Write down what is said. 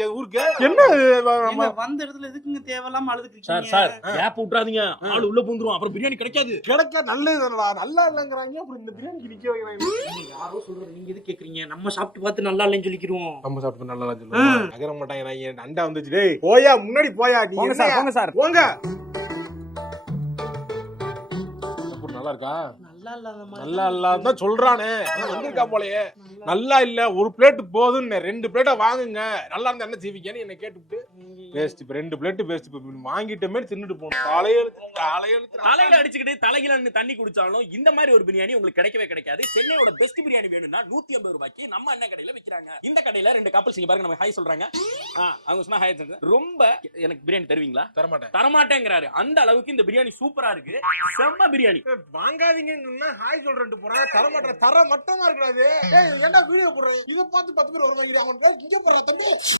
இங்க ஊருக்கு என்ன வந்த இடத்துல எதுக்குங்க தேவையில்லாம அழுதுக்கு சார் கேப் விட்டுறாதீங்க, ஆள் உள்ள பூந்துரும், அப்புறம் பிரியாணி கிடைக்காது. கிடைக்க நல்லதுடா, நல்லா இல்லங்கறாங்க, அப்புறம் இந்த பிரியாணிக்கு நிக்க வைக்கிறாங்க. யாரோ சொல்றது நீங்க எது கேக்குறீங்க? நம்ம சாப்பிட்டு பார்த்து நல்லா இல்லைன்னு சொல்லிக்கிறோம். நம்ம சாப்பிட்டு நல்லா சொல்லுவாங்க, நகர மாட்டாங்க. அண்டா வந்துச்சு, டேய் போயா முன்னாடி போயா. போங்க சார், போங்க சார், போங்க. நல்லா இருக்கா? நல்லா இல்லாத சொல்றானே, வந்திருக்கா போலயே. நல்லா இல்ல, ஒரு பிளேட் போதுன்னு 2 பிளேட்டா வாங்குங்க, நல்லா இருந்தா என்ன செய்வீங்கன்னு என்ன கேட்டுட்டு வேஸ்ட். இப்ப 2 பிளேட் வேஸ்ட். இப்ப வாங்கிட்டமே தின்னுட்டு போகணும். தலையில அடிச்சுக்கிட்டு தலையில தண்ணி குடிச்சாலும் இந்த மாதிரி ஒரு பிரியாணி உங்களுக்கு கிடைக்கவே கிடைக்காது. சென்னையோட பெஸ்ட் பிரியாணி வேணும்னா 150 ரூபாய்க்கு நம்ம அண்ணன் கடையில விக்கிறாங்க. இந்த கடையில 2 கப்பல்ஸ் இங்க பாருங்க, நம்ம ஹாய் சொல்றாங்க. அவங்க சொன்னா ஹாய் சொல்றாங்க. ரொம்ப எனக்கு பிரியாணி தருவீங்களா? தரமாட்டேங்கிறாரு. அந்த அளவுக்கு இந்த பிரியாணி சூப்பரா இருக்கு, செம்ம பிரியாணி. வாங்காதீங்கன்னா ஹாய் சொல்றேன்ட்டு போறேன், தர மட்டமா இருக்காது. ஏண்டா வீடியோ போடுறேன், இதை பார்த்து 10 பேர் வருவாங்க. அவன் இங்க போடுற தம்பி